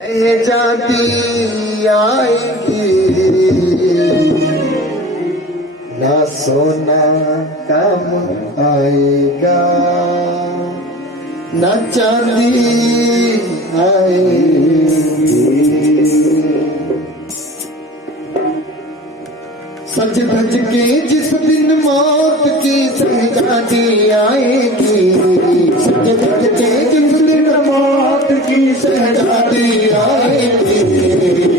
जाती आएगी ना सोना काम आएगा ना चांदी आएगी। सज धज के जिस दिन मौत की सहजादी आएगी, सज धज के जिस दिन मौत की सहजादी आएगी,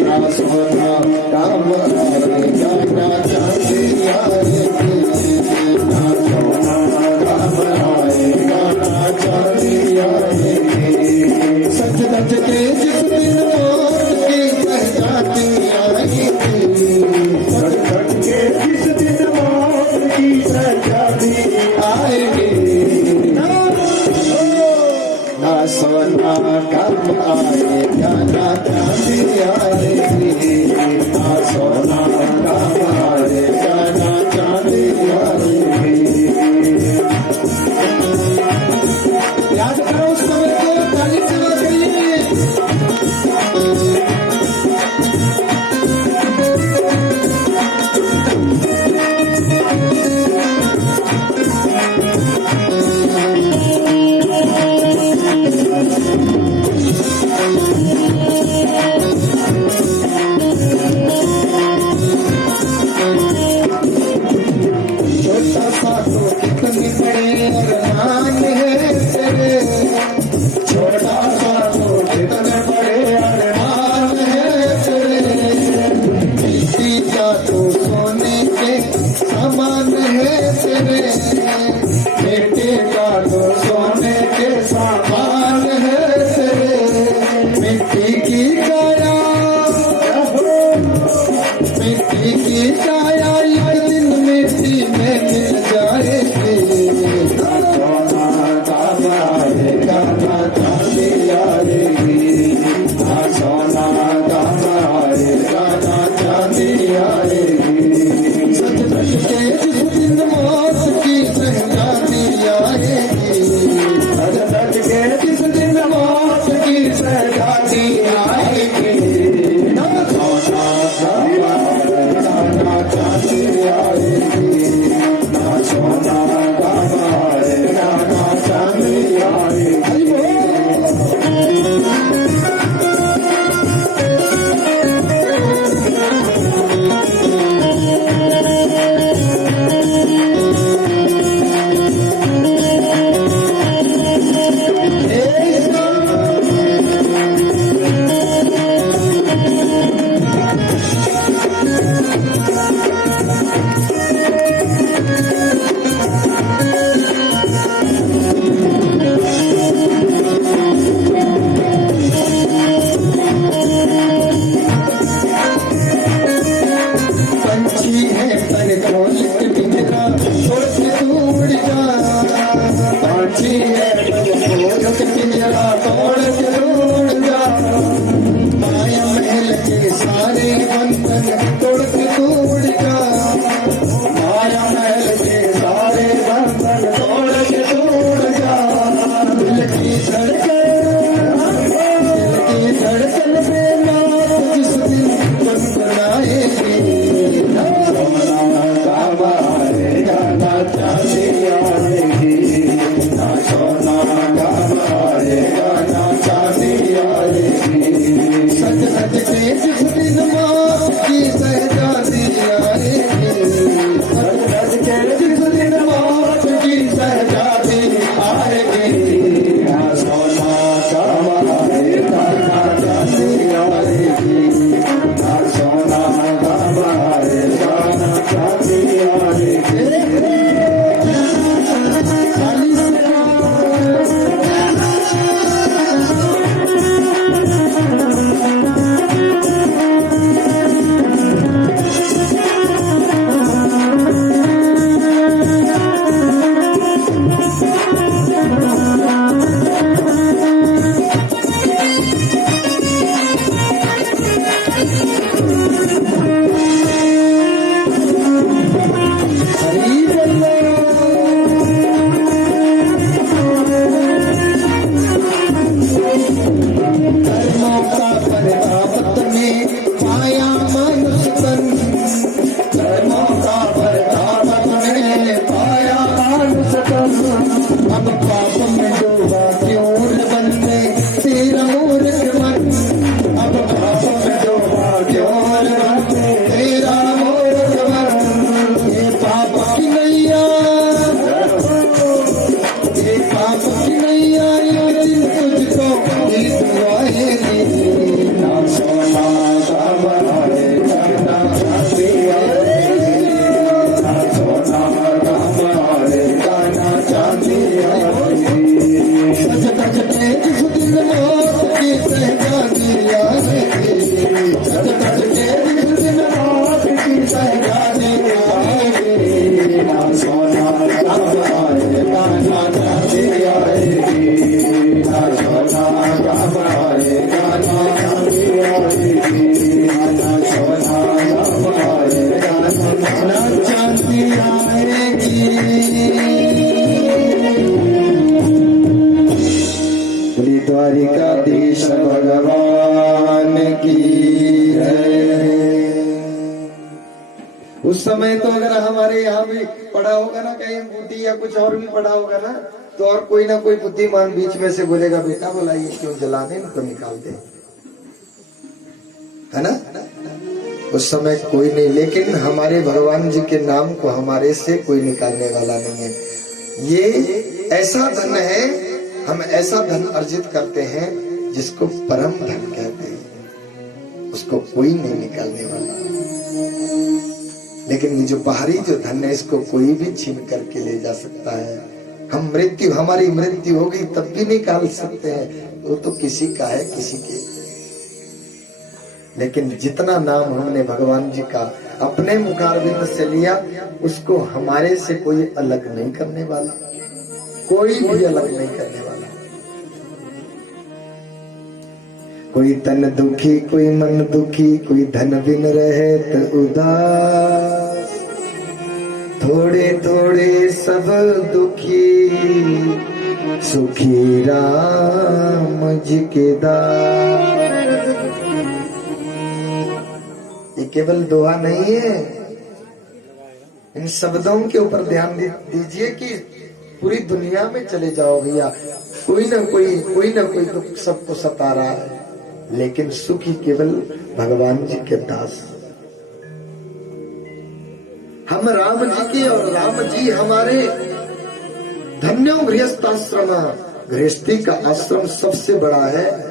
ना सोना काम आएगा ना चांदी आएगी, ना सोना काम आएगा ना चांदी आएगी। सज धज के जिस दिन मौत की सहजादी आएगी, जिस दिन मौत की सहजादी आएगी, ना सोना काम आएगा ना चांदी आएगी, ना सोना काम आएगा ना चांदी आएगी। याद करो उस समय को, ताली से करिए। बेटे का तो सोने के सामान है तेरे, मिट्टी की काया, मिट्टी की काया एक दिन मिट्टी में मिल जाएगी, ना सोना काम आएगा ना चांदी आएगी, ना सोना काम आएगा ना चांदी आएगी। सच सच के जिस दिन मौत की सहजादी आएगी, सच सच के जिस दिन मौत की सहजादी आएगी, ना सोना काम आएगा ना चांदी की है। उस समय तो अगर हमारे यहाँ भी पड़ा होगा ना कहीं बूटी या कुछ और भी पड़ा होगा ना, तो और कोई ना कोई बुद्धिमान बीच में से बोलेगा बेटा बोला ये क्यों जलाने, इनको निकाल दे, है ना। उस समय कोई नहीं, लेकिन हमारे भगवान जी के नाम को हमारे से कोई निकालने वाला नहीं है। ये ऐसा धन है, हम ऐसा धन अर्जित करते हैं जिसको परम धन कहते हैं, उसको कोई नहीं निकालने वाला। लेकिन ये जो बाहरी जो धन है इसको कोई भी छीन करके ले जा सकता है। हम हमारी मृत्यु होगी तब भी निकाल सकते हैं, वो तो किसी का है किसी के। लेकिन जितना नाम हमने भगवान जी का अपने मुखारविंद से लिया, उसको हमारे से कोई अलग नहीं करने वाला, कोई भी अलग नहीं करने वाला। कोई तन दुखी, कोई मन दुखी, कोई धन बिन रहे तो उदास, थोड़े थोड़े सब दुखी, सुखी राम जी के दास। ये केवल दोहा नहीं है, इन शब्दों के ऊपर ध्यान दीजिए कि पूरी दुनिया में चले जाओ भैया, कोई ना कोई दुख सबको सता रहा है, लेकिन सुखी केवल भगवान जी के दास। हम राम जी की और राम जी हमारे। धन्यो गृहस्थाश्रम, गृहस्थी का आश्रम सबसे बड़ा है।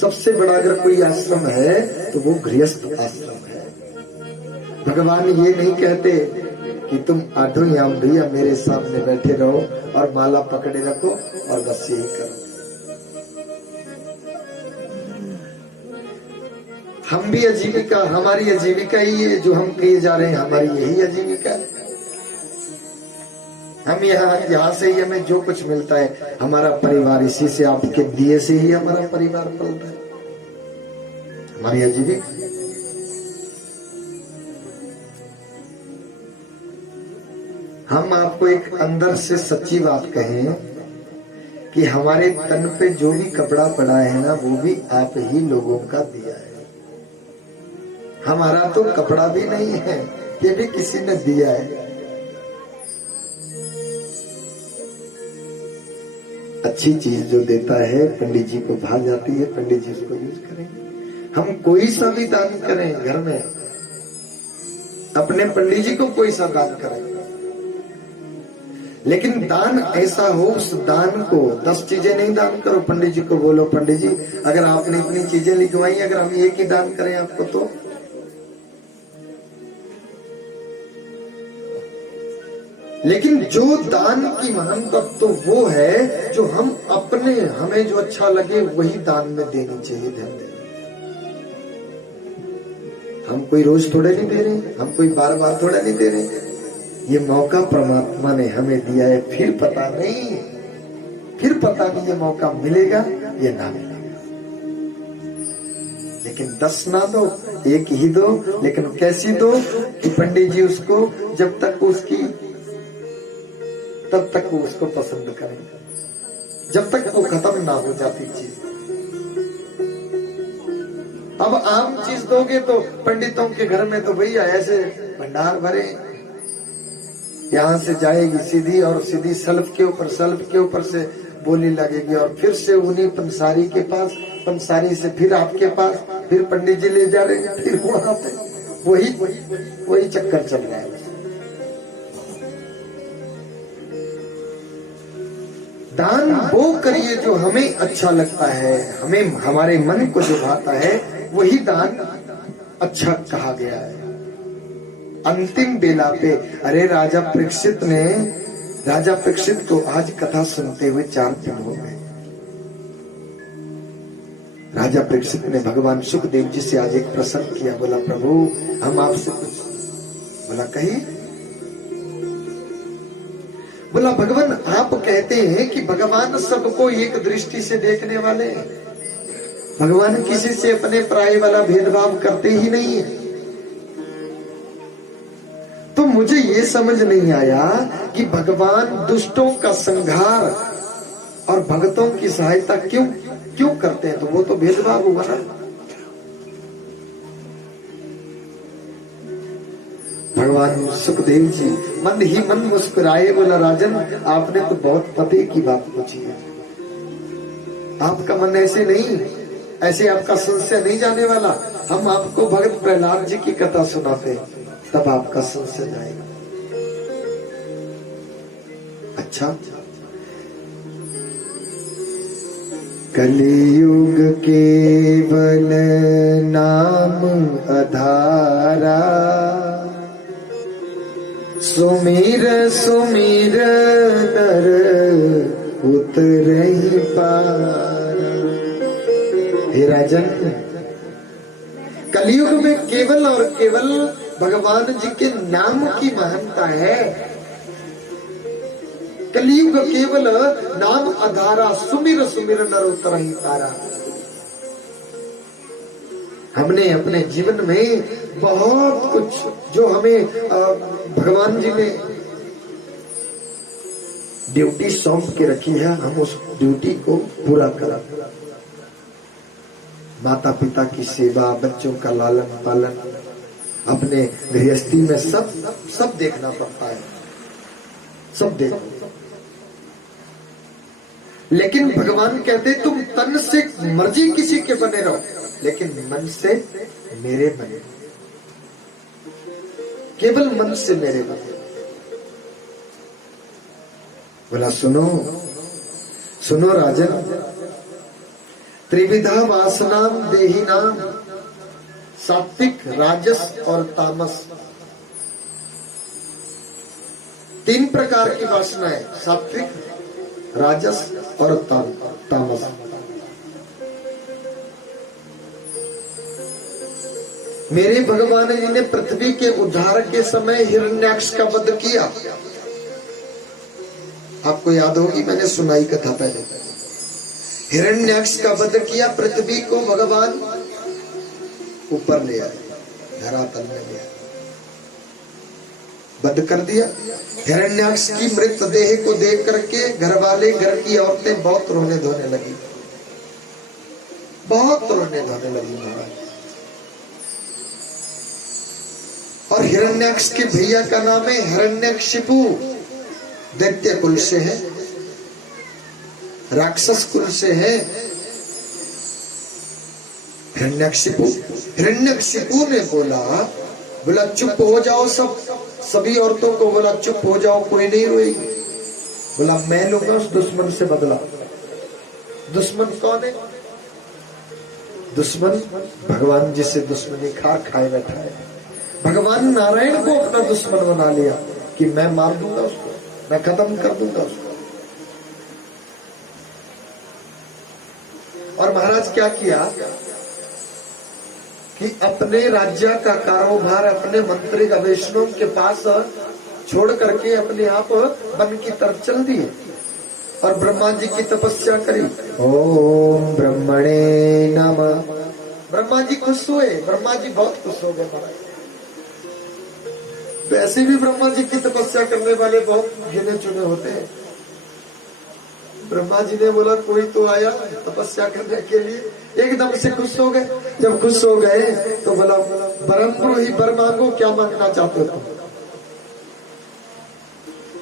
सबसे बड़ा अगर कोई आश्रम है तो वो गृहस्थ आश्रम है। भगवान ये नहीं कहते कि तुम आठों याम भैया मेरे सामने बैठे रहो और माला पकड़े रखो और बस यही करो। हम भी आजीविका, हमारी आजीविका ही है जो हम किए जा रहे हैं, हमारी यही आजीविका है। हम यहाँ से ही हमें जो कुछ मिलता है, हमारा परिवार इसी से, आपके दिए से ही हमारा परिवार पलता है, हमारी आजीविका। हम आपको एक अंदर से सच्ची बात कहें कि हमारे तन पे जो भी कपड़ा पड़ा है ना, वो भी आप ही लोगों का दिया है। हमारा तो कपड़ा भी नहीं है, ये भी किसी ने दिया है। अच्छी चीज जो देता है पंडित जी को भा जाती है, पंडित जी उसको यूज करेंगे। हम कोई सा भी दान करें घर में, अपने पंडित जी को कोई सा दान करें, लेकिन दान ऐसा हो, उस दान को 10 चीजें नहीं दान करो। पंडित जी को बोलो पंडित जी अगर आपने इतनी चीजें लिखवाई, अगर हम एक ही दान करें आपको तो। लेकिन जो दान की महानता तो वो है जो हम अपने, हमें जो अच्छा लगे वही दान में देनी चाहिए। ध्यान दें, हम कोई रोज थोड़े नहीं दे रहे, हम कोई बार बार थोड़ा नहीं दे रहे। ये मौका परमात्मा ने हमें दिया है, फिर पता नहीं ये मौका मिलेगा या ना मिलेगा। लेकिन 10 ना दो, एक ही दो, लेकिन कैसी दो कि पंडित जी उसको जब तक उसकी, तब तक वो उसको पसंद करेंगे, जब तक वो खत्म ना हो जाती चीज। अब आम चीज दोगे तो पंडितों के घर में तो भैया ऐसे भंडार भरे, यहां से जाएगी सीधी और सीधी सल्फ के ऊपर से बोली लगेगी और फिर से उन्हीं पंसारी के पास, पंसारी से फिर आपके पास, फिर पंडित जी ले जा रहे हैं, फिर वहां पे वही चक्कर चल रहा है। दान वो करिए जो हमें अच्छा लगता है, हमें हमारे मन को जो भाता है वही दान अच्छा कहा गया है। अंतिम बेला पे, अरे राजा परीक्षित को आज कथा सुनते हुए 4 दिन हो गए। राजा परीक्षित ने भगवान सुखदेव जी से आज एक प्रश्न किया, बोला प्रभु हम आपसे कुछ, बोला कहिए। बोला भगवान आप कहते हैं कि भगवान सबको एक दृष्टि से देखने वाले हैं, भगवान किसी से अपने पराये वाला भेदभाव करते ही नहीं है। तो मुझे ये समझ नहीं आया कि भगवान दुष्टों का संहार और भक्तों की सहायता क्यों क्यों करते हैं? तो वो तो भेदभाव हुआ ना। भगवान सुखदेव जी मन ही मन मुस्कुराए, बोला राजन आपने तो बहुत पते की बात पूछी है। आपका मन ऐसे नहीं, ऐसे आपका संशय नहीं जाने वाला। हम आपको भगत प्रहलाद जी की कथा सुनाते हैं, तब आपका संशय जाएगा। अच्छा, कलियुग केवल नाम आधारा, सुमिर सुमिर नर उतरहि पारा। हे राजन, कलियुग में केवल और केवल भगवान जी के नाम की महानता है। कलियुग केवल नाम आधारा, सुमिर सुमिर नर उतरहि पारा। हमने अपने जीवन में बहुत कुछ जो हमें भगवान जी ने ड्यूटी सौंप के रखी है, हम उस ड्यूटी को पूरा करें। माता पिता की सेवा, बच्चों का लालन पालन, अपने गृहस्थी में सब देखना पड़ता है, सब देखो। लेकिन भगवान कहते तुम तन से मर्जी किसी के बने रहो, लेकिन मन से मेरे बने। केवल मन से मेरे बने। बोला सुनो सुनो राजन, त्रिविधा वासनाम देही नाम, सात्विक, राजस और तामस। 3 प्रकार की वासनाएं, सात्विक, राजस और तामस। मेरे भगवान जी ने पृथ्वी के उद्धार के समय हिरण्याक्ष का वध किया। आपको याद होगी, मैंने सुनाई कथा पहले। हिरण्याक्ष का वध किया, पृथ्वी को भगवान ऊपर ले आए, धरातल में ले आए, वध कर दिया। हिरण्याक्ष की मृतदेह को देख करके घर वाले, घर की औरतें बहुत रोने धोने लगी, बहुत रोने धोने लगी महाराज। और हिरण्याक्ष के भैया का नाम है हिरण्यकशिपु, दैत्य कुल से है, राक्षस कुल से है हिरण्यकशिपु। हिरण्यकशिपु ने बोला चुप हो जाओ सब, सभी औरतों को बोला चुप हो जाओ, कोई नहीं रोएगी। बोला मैं लूंगा उस दुश्मन से बदला। दुश्मन कौन है? दुश्मन भगवान जी से दुश्मनी खाए बैठा है। भगवान नारायण को अपना दुश्मन बना लिया कि मैं मार दूंगा उसको, मैं खत्म कर दूंगा उसको। और महाराज क्या किया कि अपने राज्य का कारोबार अपने मंत्री वैष्णव के पास छोड़ करके अपने आप वन की तरफ चल दिए और ब्रह्मा जी की तपस्या करी। ओम ब्रह्मणे नमः। ब्रह्मा जी खुश हुए, ब्रह्मा जी बहुत खुश हो गए महाराज। वैसे भी ब्रह्मा जी की तपस्या करने वाले बहुत गिने चुने होते हैं। ब्रह्मा जी ने बोला कोई तो आया तपस्या करने के लिए, एकदम से खुश हो गए। जब खुश हो गए तो बोला बरम ही बर मांगो, क्या मांगना चाहते हो तुम?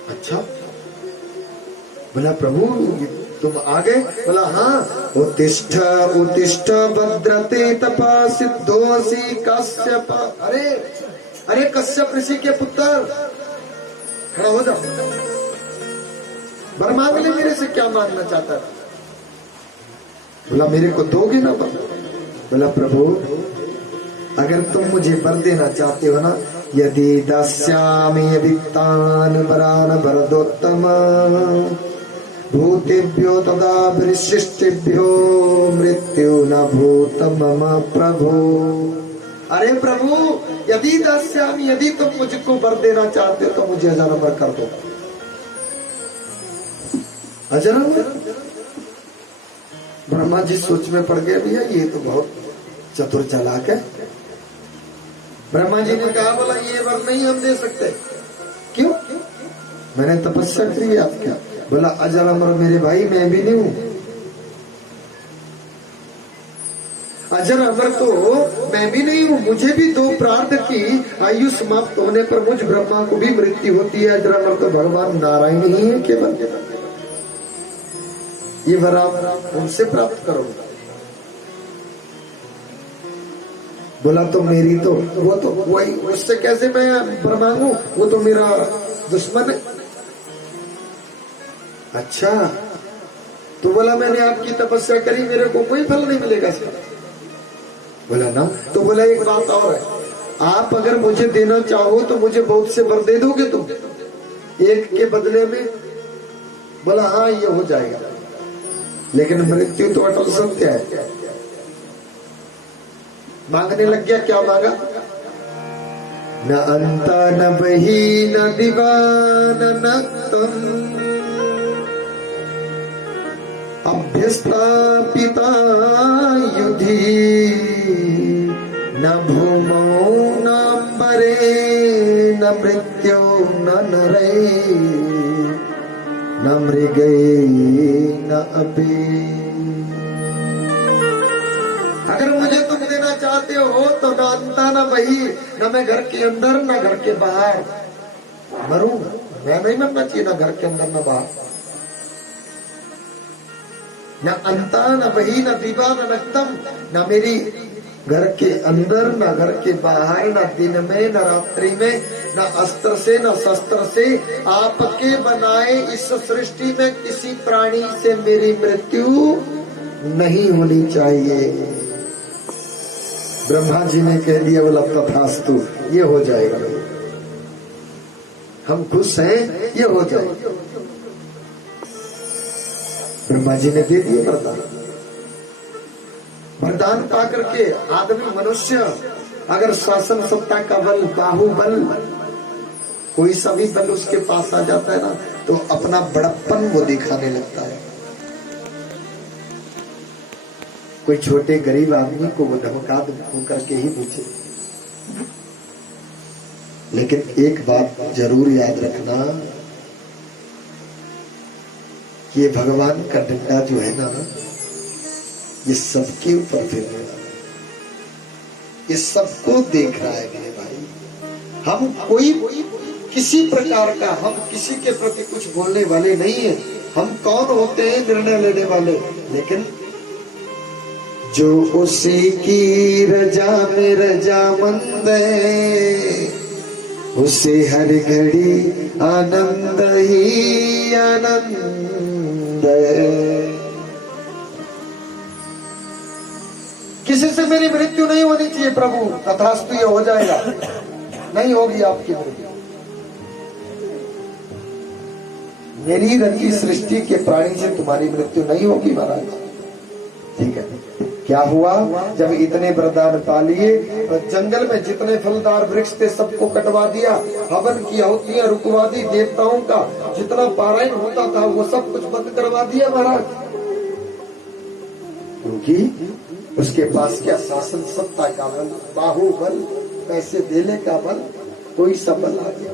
अच्छा, बोला प्रभु तुम आ गए? बोला हाँ। उत्तिष्ठ उत्तिष्ठ भद्रते तपा सिद्धोसी कश्यप। अरे कश्यप ऋषि के पुत्र, खड़ा हो जाओ, वर मांग ले मेरे से, क्या मांगना चाहता है? बोला मेरे को दोगे ना वर? बोला प्रभु अगर तुम मुझे वर देना चाहते हो ना, यदि दास्यामि वित्तान वरान वरदोत्तम भूतेभ्यो तदा विशिष्टेभ्यो मृत्यु न भूत मम प्रभु। अरे प्रभु यदि दास्यामि, यदि तुम मुझको वर देना चाहते हो तो मुझे अजर अमर कर दो। अजर अमर? ब्रह्मा जी सोच में पड़ गए, भैया ये तो बहुत चतुर चालाक है। ब्रह्मा जी ने कहा बोला ये वर नहीं हम दे सकते। क्यों? मैंने तपस्या करी है आपकी। बोला अजर अमर मेरे भाई मैं भी नहीं हूं, अजर अमर तो मैं भी नहीं हूँ, मुझे भी दो प्रार्थ की आयु समाप्त होने पर मुझ ब्रह्मा को भी मृत्यु होती है। अजर अमर तो भगवान नारायण ही है केवल। ये वर आप उनसे प्राप्त करो। बोला तो मेरी तो वो तो वही, उससे कैसे मैं वर मांगू, वो तो मेरा दुश्मन है। अच्छा, तो बोला मैंने आपकी तपस्या करी, मेरे को कोई फल नहीं मिलेगा इसका। बोला ना, तो बोला एक बात और है, आप अगर मुझे देना चाहो तो मुझे बहुत से वर दे दोगे तुम एक के बदले में। बोला हाँ ये हो जाएगा, लेकिन मृत्यु तो अटल सत्य है। मांगने लग गया, क्या मांगा? न अंता न बही न दीवान न तम अभ्यस्तापिता युधि न भूमौ न परे न मृत्यो न नरे न मृगे न अपि। अगर मुझे तुम देना चाहते हो तो न अंता न वही, न मैं घर के अंदर न घर के बाहर मरूंगा। मैं नहीं मरना चाहिए, न घर के अंदर न बाहर। न अंता न वही न दीवा न नक्तम, न मेरी घर के अंदर न घर के बाहर, न दिन में न रात्रि में, न अस्त्र से न शस्त्र से, आपके बनाए इस सृष्टि में किसी प्राणी से मेरी मृत्यु नहीं होनी चाहिए। ब्रह्मा जी ने कह दिया, बोला तथास्तु, ये हो जाएगा, हम खुश हैं, ये हो जाएगा। ब्रह्मा जी ने दे दिए वरदान। वरदान पा करके आदमी मनुष्य अगर शासन सत्ता का बल, बाहुबल, कोई सा भी बल उसके पास आ जाता है ना, तो अपना बड़प्पन वो दिखाने लगता है। कोई छोटे गरीब आदमी को वो धमका करके ही पूछे। लेकिन एक बात जरूर याद रखना, ये भगवान का डंडा जो है ना, ये सबके ऊपर फिर रहा है, ये सबको देख रहा है मेरे भाई। हम कोई किसी प्रकार का, हम किसी के प्रति कुछ बोलने वाले नहीं है। हम कौन होते हैं? निर्णय लेने वाले। लेकिन जो उसी की रजा में रजामंद है, उसे हर घड़ी आनंद ही आनंद है। किसी से मेरी मृत्यु नहीं होनी चाहिए प्रभु, तथास्तु ये हो जाएगा। नहीं होगी आपकी मृत्यु। मेरी रची सृष्टि के प्राणी से तुम्हारी मृत्यु नहीं होगी महाराज। ठीक है, क्या हुआ? जब इतने वरदान पा लिए तो जंगल में जितने फलदार वृक्ष थे सबको कटवा दिया, हवन की आहुतियां रुकवा दी, देवताओं का जितना पारायण होता था वो सब कुछ बंद करवा दिया महाराज। क्योंकि उसके पास क्या शासन सत्ता का बल, बाहुबल, पैसे देने का बल, कोई सा बल आ गया।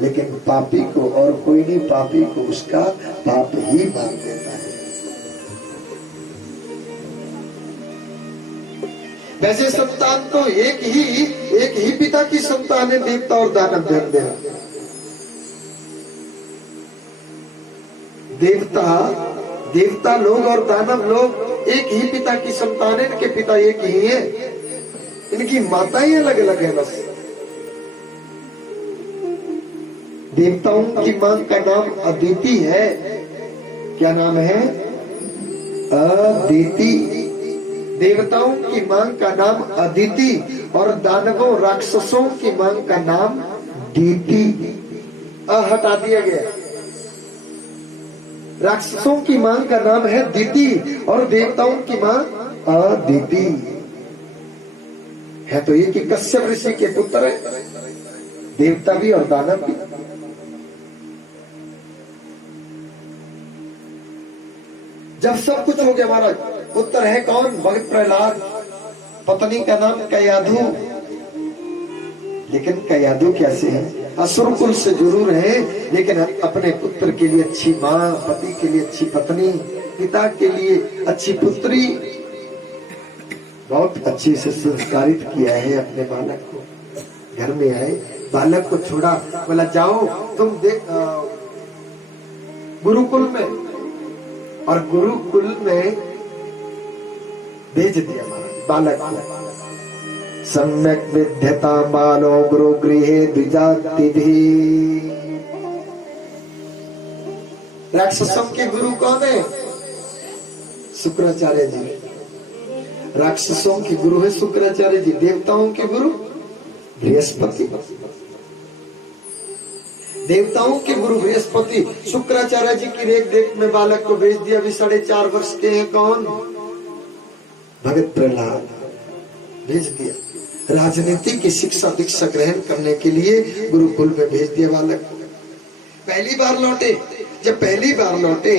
लेकिन पापी को और कोई नहीं, पापी को उसका पाप ही मार देता है। वैसे संतान तो एक ही पिता की संतान है, देवता और दानव। ध्यान देना, देवता लोग और दानव लोग एक ही पिता की संतान है। इनके पिता एक ही है, इनकी माताएं अलग अलग है बस। देवताओं की मां का नाम अदिति है। क्या नाम है? अदिति। देवताओं की मां का नाम अदिति और दानवों राक्षसों की मां का नाम दीति। हटा दिया गया। राक्षसों की मां का नाम है दीति और देवताओं की मां अदिति है। तो ये कि कश्यप ऋषि के पुत्र है, देवता भी और दानव भी। जब सब कुछ हो गया महाराज, पुत्र है कौन? भगत प्रहलाद। पत्नी का नाम कयाधु। लेकिन कयाधु कैसे है? असुर कुल से जरूर है, लेकिन अपने पुत्र के लिए अच्छी माँ, पति के लिए अच्छी पत्नी, पिता के लिए अच्छी पुत्री, बहुत अच्छी से संस्कारित किया है अपने बालक को। घर में आए, बालक को छोड़ा, बोला जाओ तुम देख गुरुकुल में, और गुरुकुल में भेज दिया महाराज बालक को। सम्यक विद्यता बालो गुरु गृहे द्विजाति भी। राक्षसों के गुरु कौन है? शुक्राचार्य जी। राक्षसों के गुरु है शुक्राचार्य जी, देवताओं के गुरु बृहस्पति। देवताओं के गुरु बृहस्पति। शुक्राचार्य जी की रेख देख में बालक को भेज दिया। अभी 4.5 वर्ष के हैं। कौन? भगत प्रहलाद। भेज दिया राजनीति की शिक्षा दीक्षा ग्रहण करने के लिए गुरुकुल में भेज दिया बालक को। पहली बार लौटे। जब पहली बार लौटे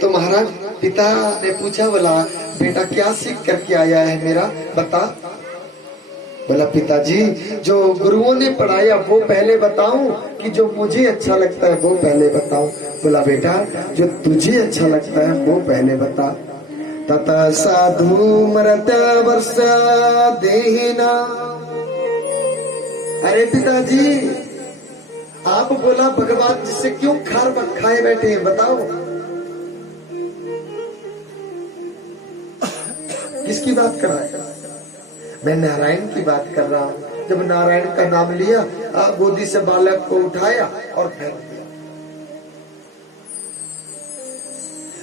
तो महाराज पिता ने पूछा, बोला बेटा क्या सीख करके आया है मेरा, बता। बोला पिताजी जो गुरुओं ने पढ़ाया वो पहले बताऊं कि जो मुझे अच्छा लगता है वो पहले बताऊं? बोला बेटा जो तुझे अच्छा लगता है वो पहले बता। तथा साधु मरत वर्ष देहिना। अरे पिताजी आप बोला भगवान जिससे क्यों खाए बैठे हैं, बताओ। किसकी बात कर रहा है? मैं नारायण की बात कर रहा हूं। जब नारायण का नाम लिया, गोदी से बालक को उठाया और फेंक दिया।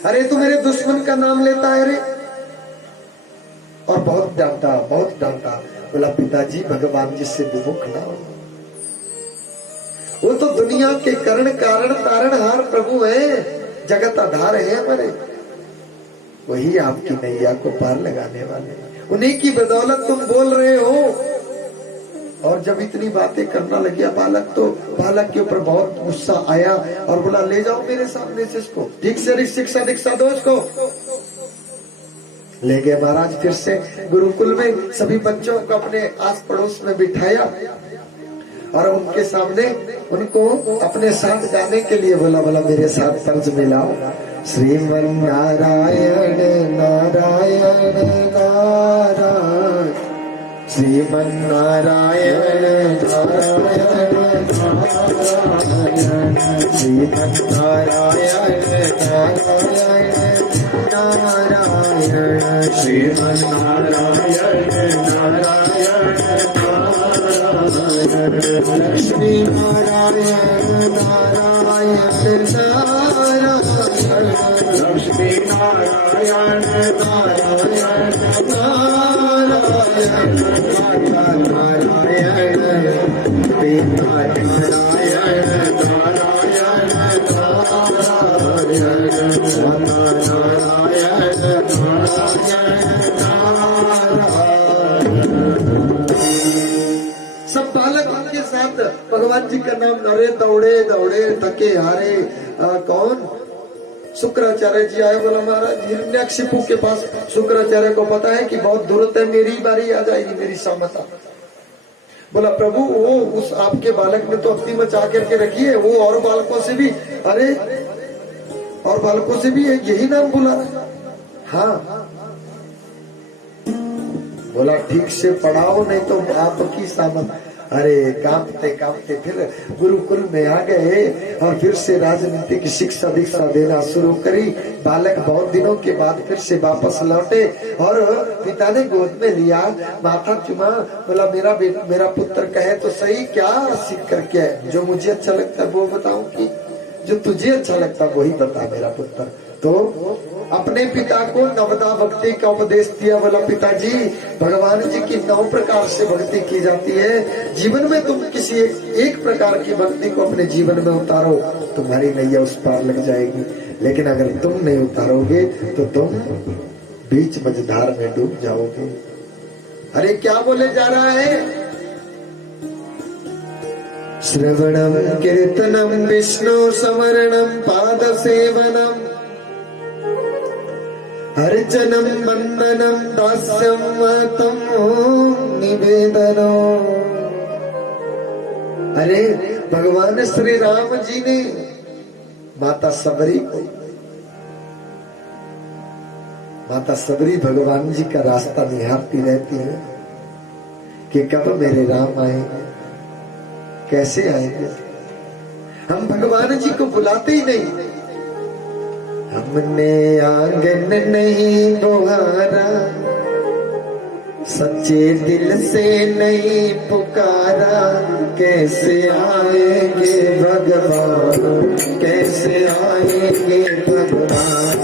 अरे तू मेरे दुश्मन का नाम लेता है रे। और बहुत डांटा, बहुत डांटा। बोला पिताजी भगवान जिससे विमुख ना हो। वो तो दुनिया के करण कारण तारणहार प्रभु है, जगत आधार है हमारे। वही आपकी नैया को पार लगाने वाले, उन्हीं की बदौलत तुम बोल रहे हो। और जब इतनी बातें करना लगे बालक, तो बालक के ऊपर बहुत गुस्सा आया और बोला ले जाओ मेरे सामने से इसको, ठीक से शिक्षा दीक्षा दो इसको। ले गए महाराज फिर से गुरुकुल में। सभी बच्चों को अपने आस पड़ोस में बिठाया और उनके सामने उनको अपने साथ गाने के लिए बोला, बोला मेरे साथ तर्ज मिलाओ। श्रीमन नारायण नारायण नारायण, श्रीमन नारायण नारायण नारायण, श्रीमन नारायण नारायण नारायण, श्रीमन नारायण नारायण नारायण, लक्ष्मी नारायण नारायण नारायण, लक्ष्मी नारायण नारायण नारायण, माता नारायण पिता नारायण नारायण नारायण, माता नारायण नारायण नारायण। सब बालक उनके साथ भगवान जी का नाम, अरे दौड़े दौड़े थके हारे। कौन? शुक्राचार्य जी आए। बोला महाराज हिरण्यकशिपु के पास। शुक्राचार्य को पता है कि बहुत दूर है, मेरी बारी आ जाएगी, मेरी सामता। बोला प्रभु वो उस आपके बालक ने तो अपनी मचा करके रखी है, वो और बालकों से भी, अरे और बालकों से भी यही नाम बोला। हाँ। बोला ठीक से पढ़ाओ नहीं तो आपकी सामत। अरे कांपते कांपते फिर गुरुकुल में आ गए और फिर से राजनीति की शिक्षा दीक्षा देना शुरू करी। बालक बहुत दिनों के बाद फिर से वापस लौटे और पिता ने गोद में लिया, माथा चुमा। बोला मेरा पुत्र कहे तो सही, क्या सीख करके है? जो मुझे अच्छा लगता है वो बताऊं कि जो तुझे अच्छा लगता है वही बता मेरा पुत्र। तो अपने पिता को नवदा भक्ति का उपदेश दिया। बोला पिताजी भगवान जी की 9 प्रकार से भक्ति की जाती है। जीवन में तुम किसी एक प्रकार की भक्ति को अपने जीवन में उतारो, तुम्हारी नैया उस पार लग जाएगी। लेकिन अगर तुम नहीं उतारोगे तो तुम बीच मझधार में डूब जाओगे। अरे क्या बोले जा रहा है? श्रवणम कीर्तनम विष्णु समरणम पाद सेवनम अर्चनम वंदनम दास्यम तम निवेदनो। अरे भगवान श्री राम जी ने माता सबरी को माता सबरी भगवान जी का रास्ता निहारती रहती है कि कब मेरे राम आएंगे, कैसे आएंगे। हम भगवान जी को बुलाते ही नहीं। हमने आंगन नहीं बुहारा, सच्चे दिल से नहीं पुकारा, कैसे आएंगे भगवान, कैसे आएंगे भगवान,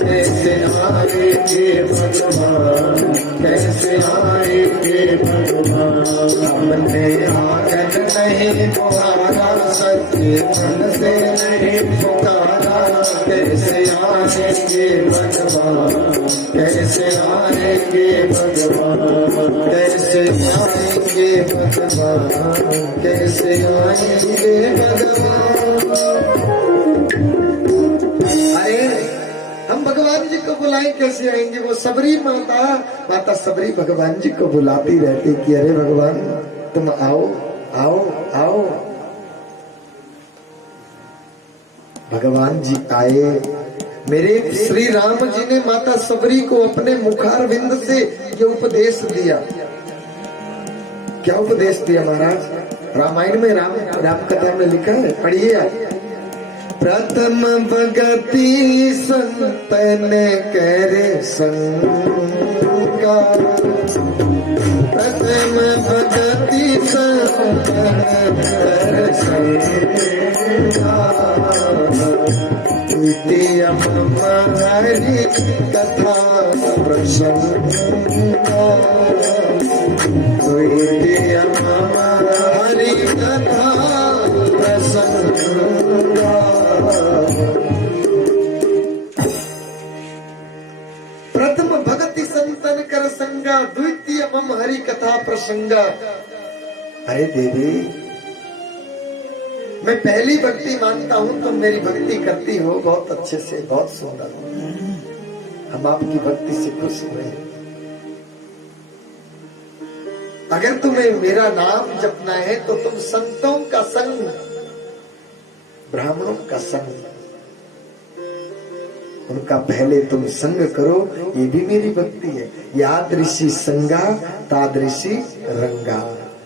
कैसे आएंगे भगवान, कैसे आएंगे भगवान। हमने आंगन नहीं बुहारा, सच्चे दिल से नहीं पुकारा, कैसे आएंगे भगवान, कैसे आएंगे भगवान, कैसे आएंगे भगवान, कैसे आएंगे भगवान। अरे हम भगवान जी को बुलाएं, कैसे आएंगे। वो सबरी माता सबरी भगवान जी को बुलाती रहती कि अरे भगवान तुम आओ आओ आओ। भगवान जी आए। मेरे श्री राम जी ने माता सबरी को अपने मुखारविंद से ये उपदेश दिया। क्या उपदेश दिया महाराज? रामायण में राम कथा में लिखा है, पढ़िए आप। प्रथम भगति संतन करे संगा, प्रथम भगति संतन करे संगा, द्वितीय मम हरि कथा प्रसंगा, द्वितीय मम हरि कथा प्रसंगा। प्रथम भगति संतन कर संगा, द्वितीय मम हरि कथा प्रसंगा। अरे देवी, मैं पहली भक्ति मानता हूं, तुम मेरी भक्ति करती हो बहुत अच्छे से, बहुत सुंदर। हम आपकी भक्ति से खुश हुए। अगर तुम्हें मेरा नाम जपना है तो तुम संतों का संग, ब्राह्मणों का संग, उनका पहले तुम संग करो। ये भी मेरी भक्ति है। यादृशी संगा तादृशी रंगा।